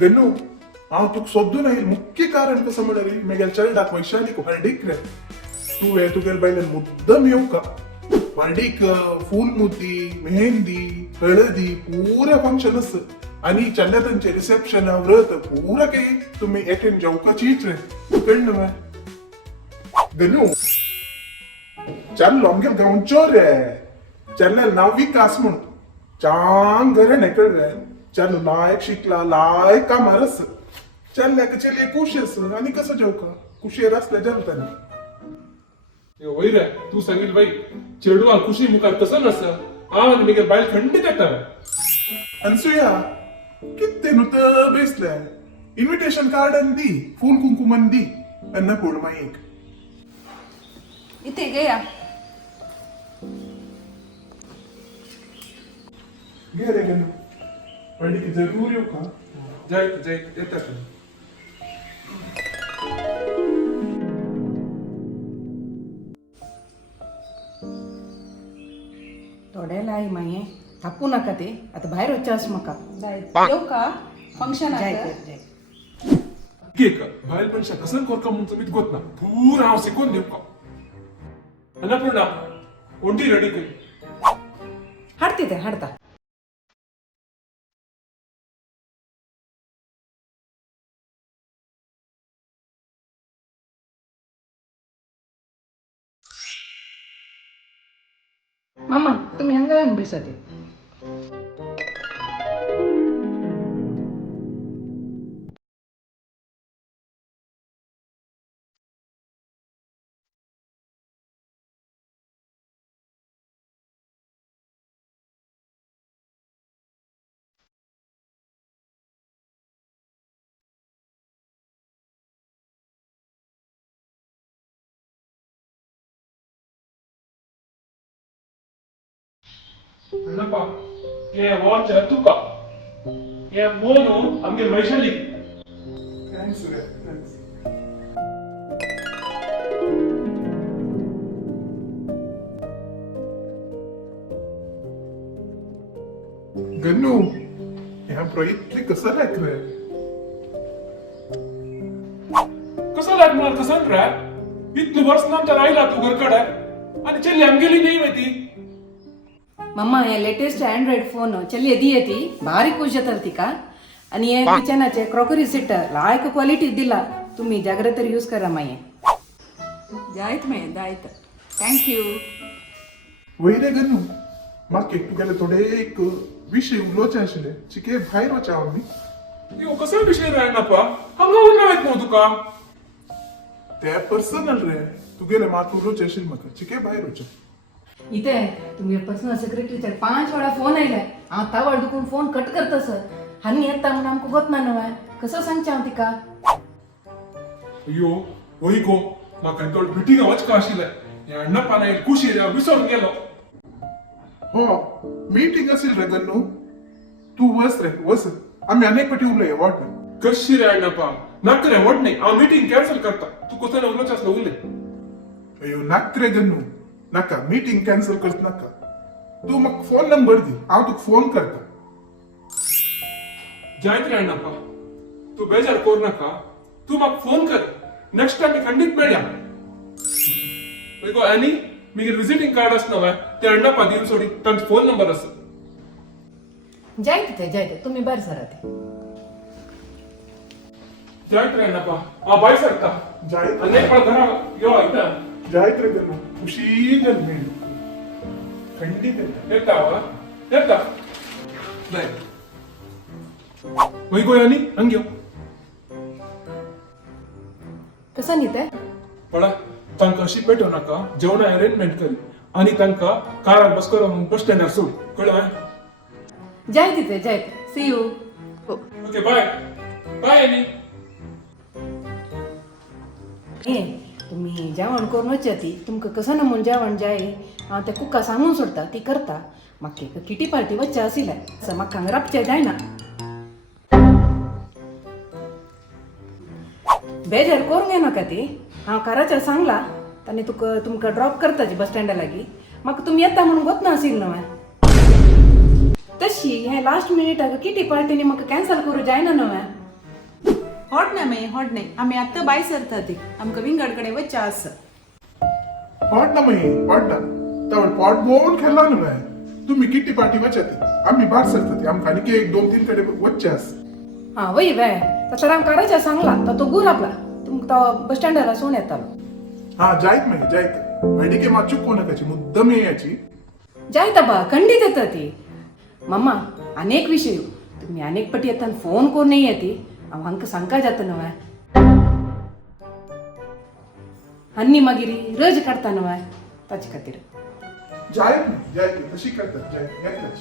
गन्नू हांव तुका सोदून आयिल्लें मुख्य कारण कसं म्हणल्यार म्हगेल्या चेडणाक वैशालीक हळडीक रे तूं तुगेल्या बायलेन मुद्दम येवका हळडीक फूल मुद्दी मेहंदी हळदी पुरा फंक्शन आसा आनी चेन्नई तांचे रिसेप्शन व्रत पुरा काही तुम्ही अटेंड जावपाचीच रे कळ्ळें न्हय गन्नू चल्लो आमगे गांवचो रे चल्ल्याल नांव विकास म्हूण चांग घरान हेकळ रे चलो लायक शिकला लायक कामार आसा चल्ल्याक चलये खुश आसा आनी कसो जेवका कुशेर आसल्या जेवतानी वय रे तू सांगितलं बाई चेडू खुशी मुखार कसं नसं हांव आनी म्हगे बायल खंडीत येता अनसुया कितें न्हू तर बेसले इन्विटेशन कार्ड दी फूल कुंकुमन दी अन्नपूर्णाईक इथे गया घे रे गन्नू पण की जरूर येऊ का जय जय येतात थोडे लाई माये थापू नका ते आता बाहेर वचास म्हाका येऊ का फंक्शन जाय आहे तर जाय केक बायल मनशा कसं कोरका म्हणून तुम्ही गोत ना पूर हांव शिकून देऊ का अन्नपूर्णा ओंडी रेडी कर हाडते ते हाडता मामा तुम्ही हंगा बेसाते अन्नप्पा ये वॉच तुका ये मोनू आमगे वैशाली थँक्स रे थँक्स गन्नू ह्या प्रयत्न कसं लायक रे कसं लागणार कसं रे इतलं वर्ष नंतर राहिला तू घरकडे आणि चल्ली आमगेली नाही माहिती मम्मा हे लेटेस्ट अँड्रॉइड फोन चली दिये ती भारी खुश जाता ती का आणि हे किचनाचे क्रॉकरी सेटर लायक क्वालिटी दिला तुम्ही जाग्रतेर यूज करा माये जायत मे जायत थँक्यू वय रे गन्नू म्हाका एक तुगेले थोडे एक विशय उलोवचे आशिल्ले चिके भायर वचा आमी यो कसं विषय रे अन्नप्पा हांगा उरना वयत न्हू तुका ते पर्सनल रे तुगेले मात उलोवचे आशिल्ले म्हाका चिके भायर वचा इथे तुम्ही पर्सनल सेक्रेटरीचे 5 वेळा फोन आयले हांव तावळ दुखून फोन कट करता सर हानी येता म्हणून आमकां गोत ना न्हय कसो सांगचे हांव तिका अयो वय गो म्हाका थोडं मिटिंगा वचका आशिल्लें हे अन्नप्पा नाय खुशी रे विसरून गेलो हो मीटिंग असेल रे गन्नू तू वस रे वस आम्ही अनेक पाटी उलय वाट कशी रे अन्नप्पा नाक रे वड नाही हांव मिटिंग कॅन्सल करता तू कसं उलोवचें आसलें उलय अयो नाक रे गन्नू नाका मीटिंग कॅन्सल करत नाका तू म्हाका फोन नंबर दी हांव तुका फोन करता जायत रे अन्नप्पा तू बेजार करू नाका तू म्हाका फोन कर नेक्स्ट टाइम खंडीत मेळया वय गो आनी म्हगे विजिटिंग कार्ड आसना वय ते अन्नप्पा दिवन सोडी तांचो फोन नंबर आसा जायते तुम्ही भायर सरा ते जायत रे अन्नप्पा हांव भायर सरता जायत अनेक पण घरा यो इथं जायत रे गन्नू खुशी जल्मे खंडीत येता येता वा येता बाय वय गो आनी हंग यो कसा न्ही ते पळा तांकां अशी पेटो नाका जेवणा अरेंजमेंट कर आणि तांकां कारार बस करून बस स्टँडार सोड कळ्ळें जायते see you okay bye bye आनी ए तुम्ही जेवण करून वच्चा ती तुमकां कसं नमून जेवण जाय हांव त्या कुका सांगून सोडटा ती करता म्हाका एक किटी पार्टी वच्चा आशिल्लें असं म्हाका हांगा राबचें जायना बेजार करूंक येनाका ती हांव काराचेर सांगला ताणें तुमकां ड्रॉप करताची बस स्टँडा लागीं म्हाका तुमी येता म्हणून गोत ना आशिल्लें न्हय तशी हे लास्ट मिनिटाक किटी पार्टीनी म्हाका कॅन्सल करूं जायना न्हय हॉट ना मे हॉट नाही आम्ही आत्ता बाय सरता ती आमकां विंगडकडे वच्चा आस पॉट ना मही पॉट ना त्यावर पॉट बोवून खेळला ना तुम्ही किती पार्टी वचती आम्ही बार सरता ती आमकां आनी एक 2-3 कडे वच्चे आस हा वय वे तसं राम करायचा सांगला तर तो गुर आपला तुमका बस स्टँडला सोन येतालो हा जायत मही जायत हळडीके मातशूक कोणाकाची मुद्दम याची जायता बा खंडीत येतं ती मम्मा अनेक विषय तुम्ही अनेक पटी येताना फोन कोण नाही येते हांका सांगका जात नव्हे हन्नी मागिरी रज काढता नव्हे ताचे खातीर जायत नाही जायत तशी करतात जायत येतच